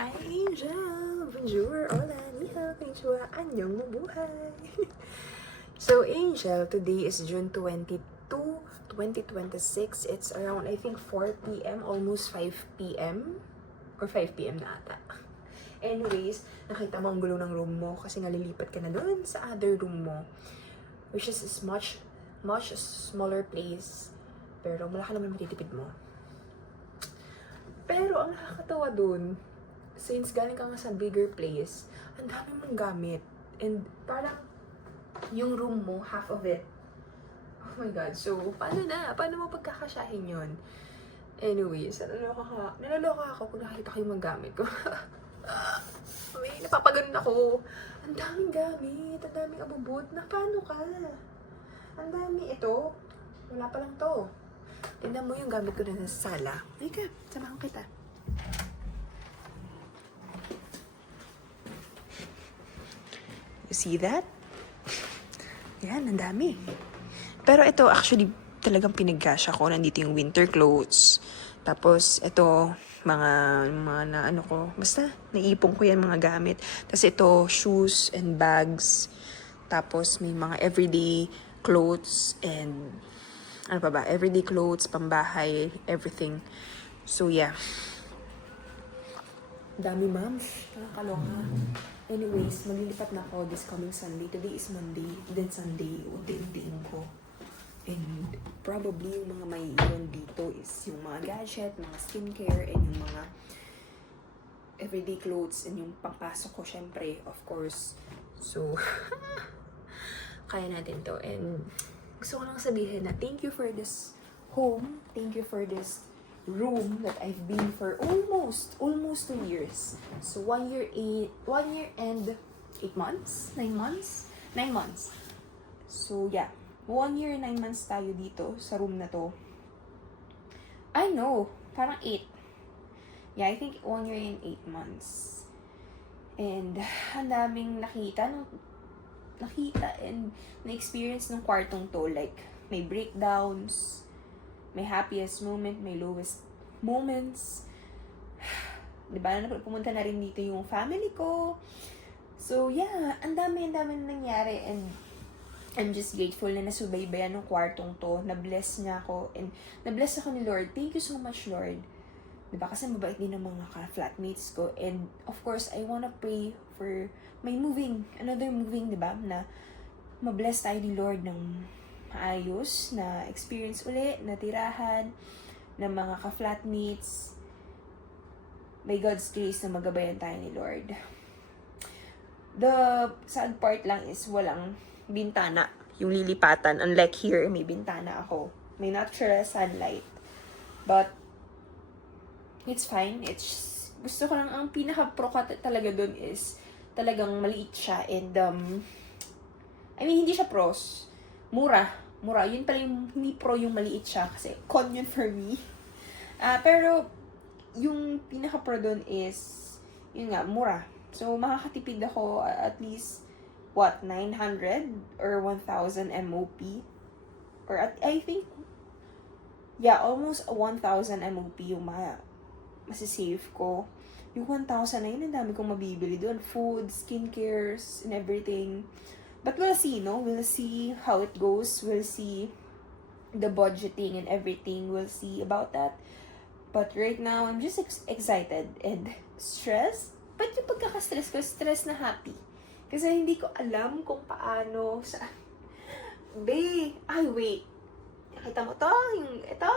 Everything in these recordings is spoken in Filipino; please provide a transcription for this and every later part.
Hi, Angel! Bonjour, hola, ni hao, konnichiwa, annyeong, mabuhay! So, Angel, today is June 22, 2026. It's around, I think, 4 p.m., almost 5 p.m. Or 5 p.m. na ata. Anyways, nakita mo ang gulo ng room mo kasi nga lilipat ka na doon sa other room mo. Which is much smaller place. Pero malaki naman matitipid mo. Pero ang nakakatawa dun, since galing ka nga sa bigger place, ang dami mong gamit. And parang yung room mo, half of it. Oh my God. So, paano na? Paano mo pagkakasyahin yun? Anyways, naloloka ako kung nakita ko yung mga gamit ko. May napapaganon ako. Ang daming gamit. Ang daming abubot. Na paano ka? Ang dami ito. Wala pa lang to. Tignan mo yung gamit ko na sa sala. Halika, samahan kita. You see that? Yan, ang dami. Pero ito, actually, talagang pinagkasya ko. Nandito yung winter clothes. Tapos, ito, mga na ano ko. Basta, naipon ko yan mga gamit. Tapos ito, shoes and bags. Tapos, may mga everyday clothes and ano pa ba? Everyday clothes, pambahay, everything. So, yeah. Dami, ma'am. Nakakaloka. Anyways, maglilipat na ako this coming Sunday. Today is Monday. Then Sunday, unti-untiin ko. And probably yung mga may iwan dito is yung mga gadget, mga skincare, and yung mga everyday clothes, and yung pangpasok ko, syempre, of course. So, kaya natin to. And gusto ko lang sabihin na thank you for this home. Thank you for this room that I've been for almost 2 years. So 1 year and 8 months? 9 months? 9 months. So yeah, 1 year and 9 months tayo dito sa room na to. I know, parang 8. Yeah, I think 1 year and 8 months. And ang daming nakita and na-experience ng kwartong to. Like, may breakdowns, may happiest moment, may lowest moments. Diba? Pumunta na rin dito yung family ko. So, yeah, ang dami na nangyari. And I'm just grateful na nasubaybayan ng kwartong to. Na-bless niya ako. And na-bless ako ni Lord. Thank you so much, Lord. Diba? Kasi mabait din ang mga flatmates ko. And, of course, I wanna pray for may another moving, diba? Na mabless tayo ni Lord ng maayos, na experience uli, na tirahan, ng mga ka-flatmates. May God's grace na magabayan tayo ni Lord. The sad part lang is walang bintana, yung lilipatan. Unlike here, may bintana ako. May natural sunlight. But, it's fine. Gusto ko lang, ang pinaka-pro talaga dun is, talagang maliit siya. And, I mean, hindi siya pros. Mura. Yun pala yung, hindi pro yung maliit siya. Kasi, con yun for me. Pero, yung pinaka-pro dun is, yun nga, mura. So, makakatipid ako at least, 900 or 1,000 MOP. Or I think, yeah, almost 1,000 MOP yung masisave ko. Yung 1,000 na yun, ang dami kong mabibili doon. Food, skincares, and everything. But we'll see, no? We'll see how it goes. We'll see the budgeting and everything. We'll see about that. But right now, I'm just excited and stressed. But yung pagkaka-stress ko, stress na happy. Kasi hindi ko alam kung paano, saan. Wait. Nakita mo to? Ito?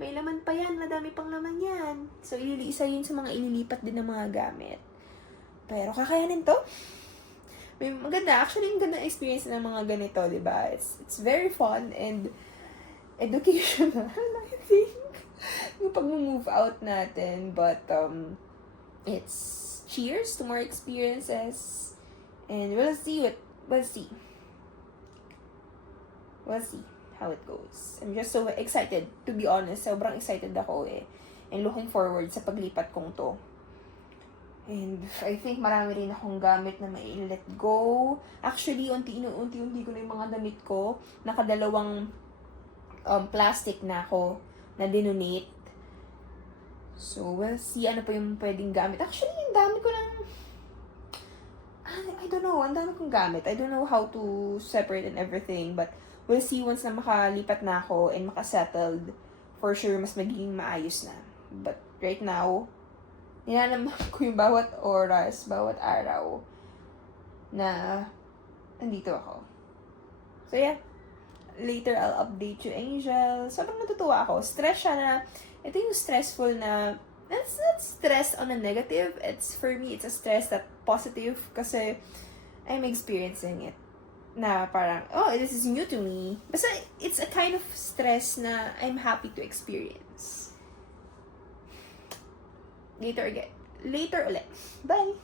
May laman pa yan, madami pang laman yan. So, isa yun sa mga ililipat din ng mga gamit. Pero, kakayanin to? May maganda, actually, yung ganda experience ng mga ganito, diba? It's very fun and educational, I think. Yung pag-move out natin. But, it's cheers to more experiences. And we'll see how it goes. I'm just so excited, to be honest. Sobrang excited ako and looking forward sa paglipat kong to. And I think marami rin akong gamit na mai-let go. Actually, unti-unti ko na yung mga damit ko. Nakadalawang plastic na ako na dinonate. So, we'll see ano pa yung pwedeng gamit. Actually, ang dami ko ng... I don't know. Ang dami kong gamit. I don't know how to separate and everything. But, we'll see once na makalipat na ako and makasettled. For sure, mas magiging maayos na. But, right now, ninanaman ko yung bawat oras, bawat araw na nandito ako. So, yeah. Later, I'll update you, Angel. Sobrang natutuwa ako. Stress siya na, ito yung stressful na, that's not stress on a negative. It's, for me, it's a stress that positive kasi I'm experiencing it. Na parang, oh, this is new to me. Basta, it's a kind of stress na I'm happy to experience. Later ulit. Bye!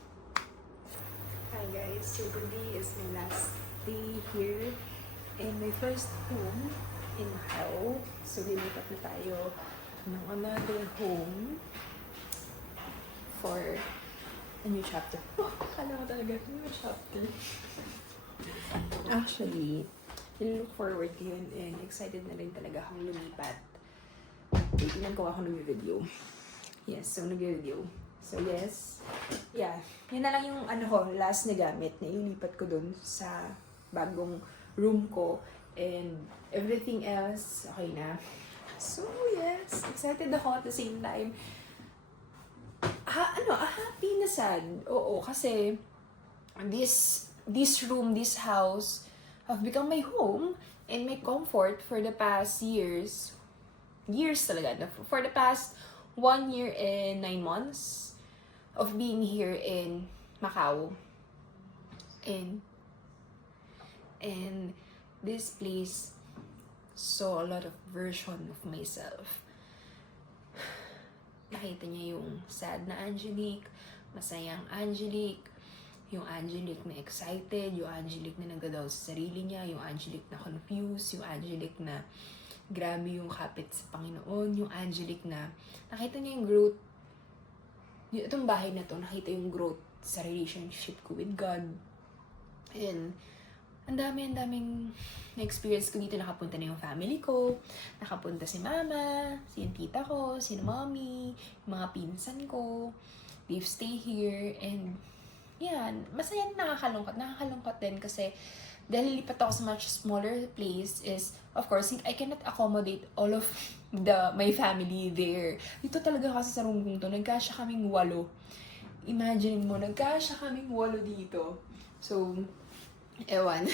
Hi guys, so today is my last day here in my first home in Macau. So lilipat na tayo ng another home for a new chapter. Oh, kala ko talaga, new chapter. Actually, look forward ko yun and excited na rin talaga akong lumipat. Tingnan ko ako nag-video. Yes, so nag-video. So yes, yeah. Yun na lang yung last na gamit na ilipat ko dun sa bagong room ko. And everything else, okay na. So yes, excited ako at the same time. Happy na sad. Oo, kasi this room, this house have become my home and my comfort for the past years. Years talaga. For the past 1 year and 9 months of being here in Macau. And this place saw a lot of version of myself. Nakita niya yung sad na Angelique, masayang Angelique, yung Angelique na excited, yung Angelique na nagdadaw sa sarili niya, yung Angelique na confused, yung Angelique na grabe yung kapit sa Panginoon, yung Angelique na nakita niya yung growth. Itong bahay na to, nakita yung growth sa relationship ko with God. And ang daming na-experience ko dito. Nakapunta na yung family ko, nakapunta si mama, si tita ko, si mommy, yung mga pinsan ko. They've stay here and yan, masaya, nakakalungkot din kasi dahil lipat ako sa much smaller place is, of course, I cannot accommodate all of my family there. Dito talaga kasi sa room kong to, nagkasya kaming 8. Imagine mo, nagkasya kaming 8 dito. So, ewan.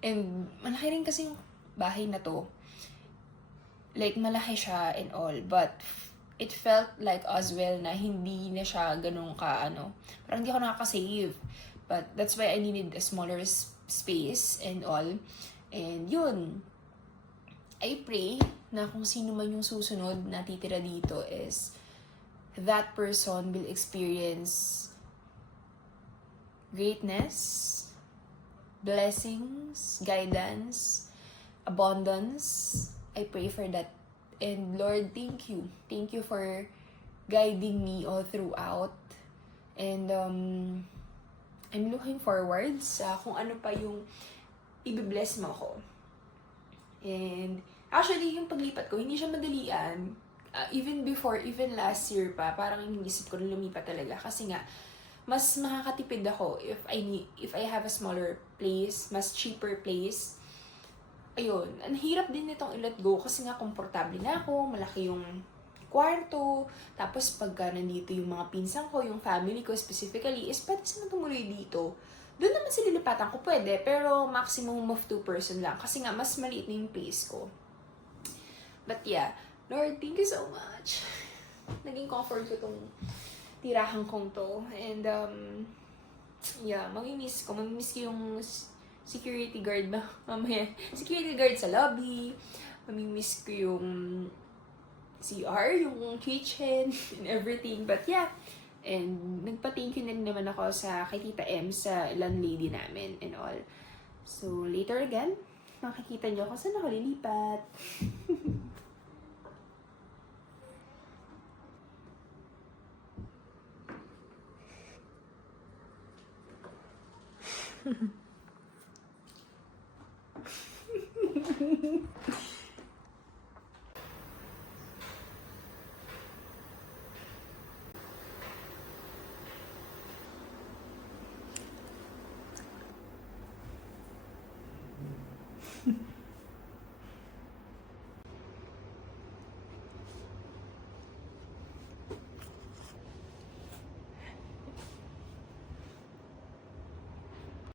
And malaki rin kasi yung bahay na to. Like, malaki siya and all, but it felt like as well na hindi na siya ganun parang hindi ako nakaka-save. But that's why I needed a smaller space and all. And yun, I pray na kung sino man yung susunod na titira dito is that person will experience greatness, blessings, guidance, abundance. I pray for that. And Lord, thank you. Thank you for guiding me all throughout. And I'm looking forward sa kung ano pa yung i-bless mo ako. And actually, yung paglipat ko, hindi siya madalian. Even last year pa, parang inisip ko na lumipat talaga. Kasi nga, mas makakatipid ako if I have a smaller place, mas cheaper place. Ayun, ang hirap din nitong i-let go kasi nga komportable na ako, malaki yung kwarto, tapos pagka nandito yung mga pinsan ko, yung family ko specifically, is pwede sila tumuloy dito. Doon naman sila lipatan ko pwede, pero maximum of 2 person lang kasi nga mas maliit na yung place ko. But yeah, Lord, thank you so much. Naging comfort ko tong tirahan kong to. And yeah, mamimiss ko yung security guard ba? Mamaya, security guard sa lobby. Mamimiss ko yung CR, yung kitchen, and everything. But yeah, and nagpa-thank you na naman ako sa kay Tita M sa landlady namin and all. So, later again, makikita nyo kung saan ako lilipat.